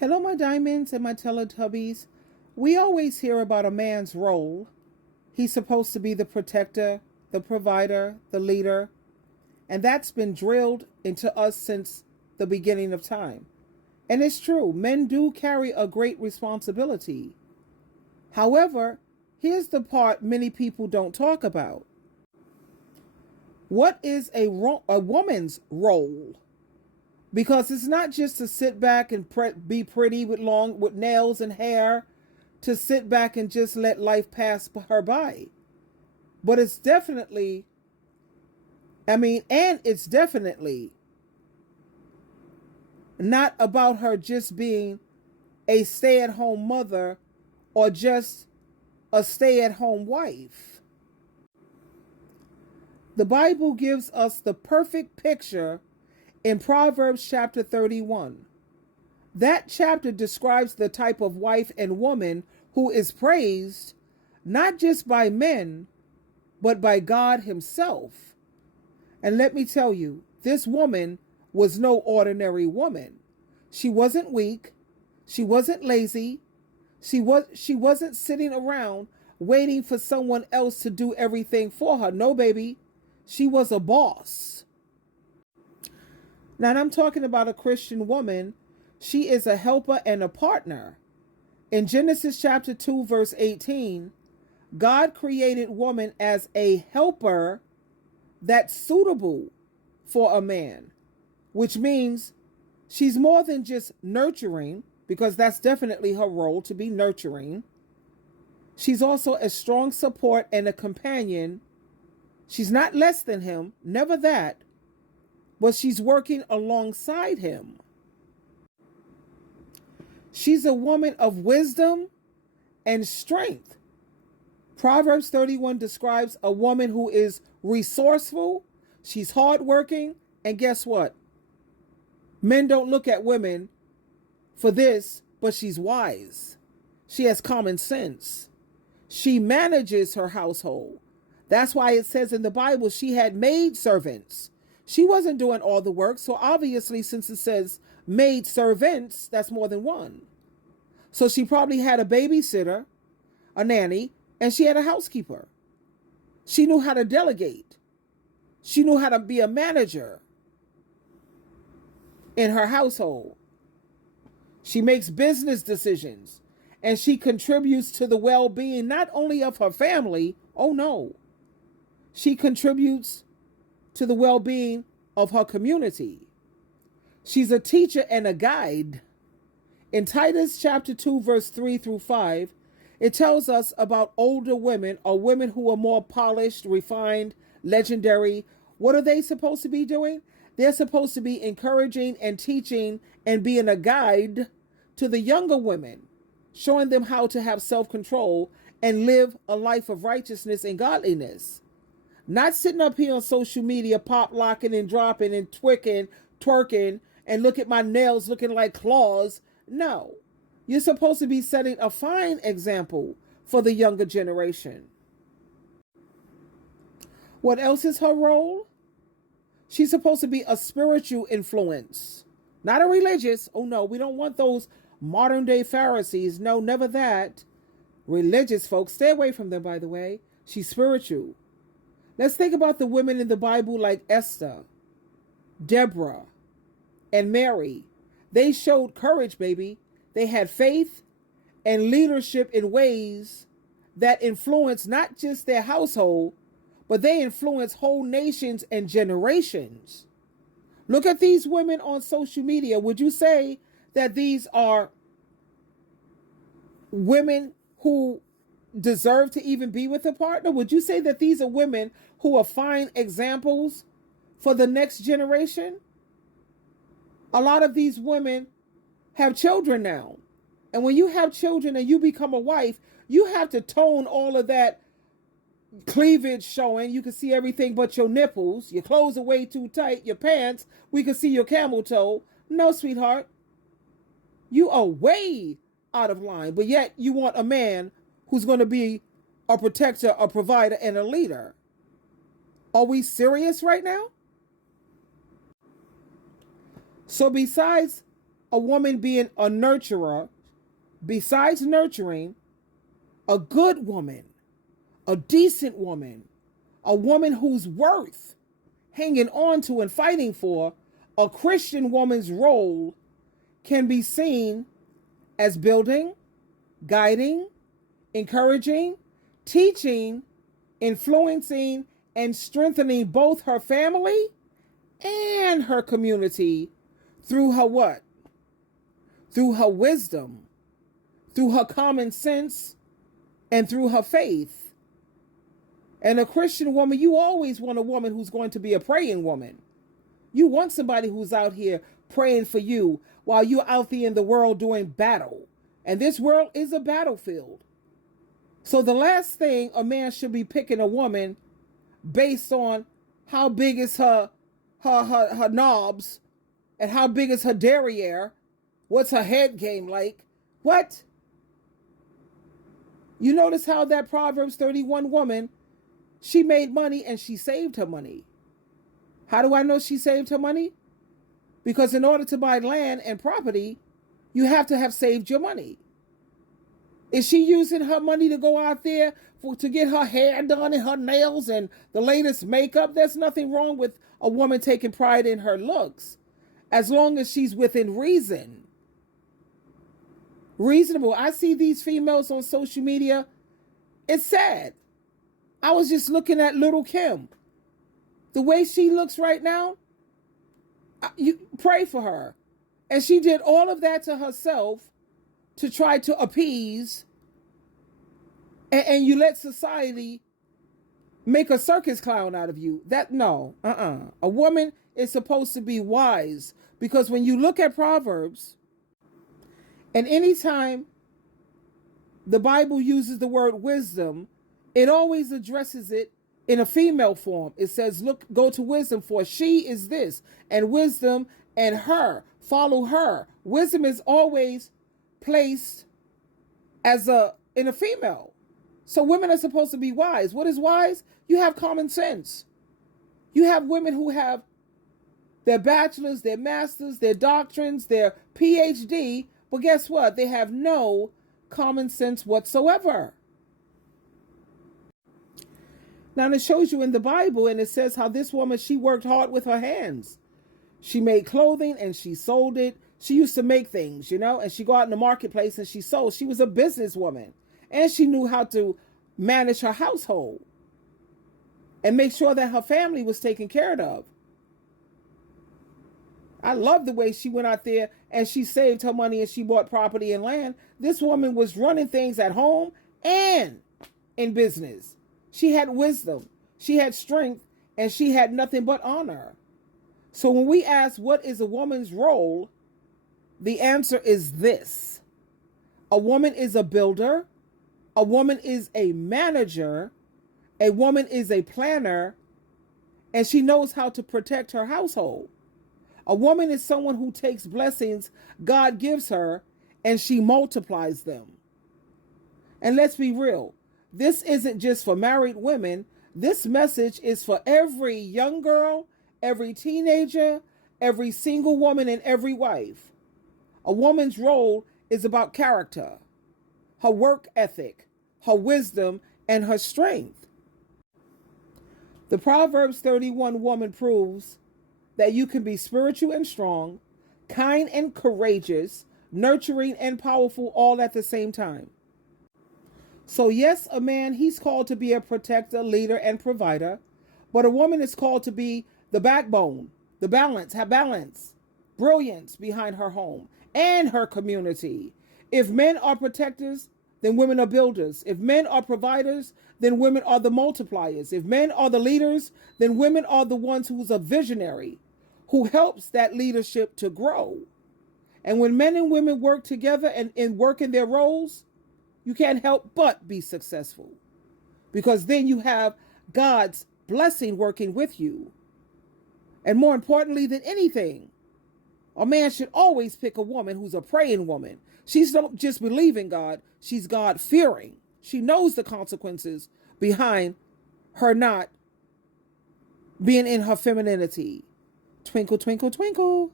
Hello, my diamonds and my Teletubbies. We always hear about a man's role. He's supposed to be the protector, the provider, the leader, and that's been drilled into us since the beginning of time. And it's true, men do carry a great responsibility. However, here's the part many people don't talk about. What is a woman's role? Because it's not just to sit back and be pretty with nails and hair, to sit back and just let life pass her by. But it's definitely, it's definitely not about her just being a stay-at-home mother or just a stay-at-home wife. The Bible gives us the perfect picture in Proverbs chapter 31. That chapter describes the type of wife and woman who is praised not just by men, but by God himself. And let me tell you, this woman was no ordinary woman. She wasn't weak. She wasn't lazy. She wasn't sitting around waiting for someone else to do everything for her. No, baby. She was a boss. Now, I'm talking about a Christian woman. She is a helper and a partner. In Genesis chapter 2, verse 18, God created woman as a helper that's suitable for a man, which means she's more than just nurturing, because that's definitely her role, to be nurturing. She's also a strong support and a companion. She's not less than him, never that, but she's working alongside him. She's a woman of wisdom and strength. Proverbs 31 describes a woman who is resourceful, she's hardworking, and guess what? Men don't look at women for this, but she's wise. She has common sense. She manages her household. That's why it says in the Bible she had maid servants. She wasn't doing all the work, so obviously since it says maid servants, that's more than one. So she probably had a babysitter, a nanny, and she had a housekeeper. She knew how to delegate. She knew how to be a manager in her household. She makes business decisions, and she contributes to the well-being not only of her family, oh no, she contributes to the well-being of her community. She's a teacher and a guide. In Titus chapter 2, verse 3 through 5, it tells us about older women or women who are more polished, refined, legendary. What are they supposed to be doing? They're supposed to be encouraging and teaching and being a guide to the younger women, showing them how to have self-control and live a life of righteousness and godliness. Not sitting up here on social media, pop locking and dropping and twerking, and look at my nails looking like claws. No, you're supposed to be setting a fine example for the younger generation. What else is her role? She's supposed to be a spiritual influence, not a religious. Oh no, we don't want those modern day Pharisees. No, never that. Religious folks, stay away from them, by the way. She's spiritual. Let's think about the women in the Bible like Esther, Deborah, and Mary. They showed courage, baby. They had faith and leadership in ways that influenced not just their household, but they influenced whole nations and generations. Look at these women on social media. Would you say that these are women who deserve to even be with a partner? Would you say that these are women who are fine examples for the next generation? A lot of these women have children now. And when you have children and you become a wife, you have to tone all of that cleavage showing. You can see everything but your nipples. Your clothes are way too tight. Your pants, we can see your camel toe. No, sweetheart. You are way out of line. But yet you want a man who's going to be a protector, a provider, and a leader. Are we serious right now? So besides a woman being a nurturer, besides nurturing, a good woman, a decent woman, a woman who's worth hanging on to and fighting for, a Christian woman's role can be seen as building, guiding, encouraging, teaching, influencing, and strengthening both her family and her community through her what? Through her wisdom, through her common sense, and through her faith. And a Christian woman, you always want a woman who's going to be a praying woman. You want somebody who's out here praying for you while you're out there in the world doing battle. And this world is a battlefield. So the last thing a man should be picking a woman based on how big is her knobs and how big is her derriere. What's her head game like? What? You notice how that Proverbs 31 woman, she made money and she saved her money. How do I know she saved her money? Because in order to buy land and property, you have to have saved your money. Is she using her money to go out there to get her hair done and her nails and the latest makeup? There's nothing wrong with a woman taking pride in her looks, as long as she's within reason. Reasonable. I see these females on social media. It's sad. I was just looking at little Kim. The way she looks right now, you pray for her. And she did all of that to herself to try to appease. And you let society make a circus clown out of you. No. A woman is supposed to be wise. Because when you look at Proverbs, and anytime the Bible uses the word wisdom, it always addresses it in a female form. It says, look, go to wisdom, for she is this, and wisdom and her, follow her. Wisdom is always placed as in a female. So women are supposed to be wise. What is wise? You have common sense. You have women who have their bachelor's, their master's, their doctrines, their PhD, but guess what? They have no common sense whatsoever. Now it shows you in the Bible, and it says how this woman, she worked hard with her hands. She made clothing and she sold it. She used to make things, and she go out in the marketplace and she sold. She was a businesswoman, and she knew how to manage her household and make sure that her family was taken care of. I love the way she went out there and she saved her money and she bought property and land. This woman was running things at home and in business. She had wisdom, she had strength, and she had nothing but honor. So when we ask what is a woman's role, the answer is this. A woman is a builder. A woman is a manager. A woman is a planner. And she knows how to protect her household. A woman is someone who takes blessings God gives her and she multiplies them. And let's be real. This isn't just for married women. This message is for every young girl, every teenager, every single woman, and every wife. A woman's role is about character, her work ethic, her wisdom, and her strength. The Proverbs 31 woman proves that you can be spiritual and strong, kind and courageous, nurturing and powerful all at the same time. So yes, a man, he's called to be a protector, leader, and provider, but a woman is called to be the backbone, the balance, have balance, brilliance behind her home and her community. If men are protectors, then women are builders. If men are providers, then women are the multipliers. If men are the leaders, then women are the ones who's a visionary, who helps that leadership to grow. And when men and women work together and work in their roles, you can't help but be successful, because then you have God's blessing working with you. And more importantly than anything, a man should always pick a woman who's a praying woman. She's don't just believe in God, she's God-fearing. She knows the consequences behind her not being in her femininity. Twinkle, twinkle, twinkle.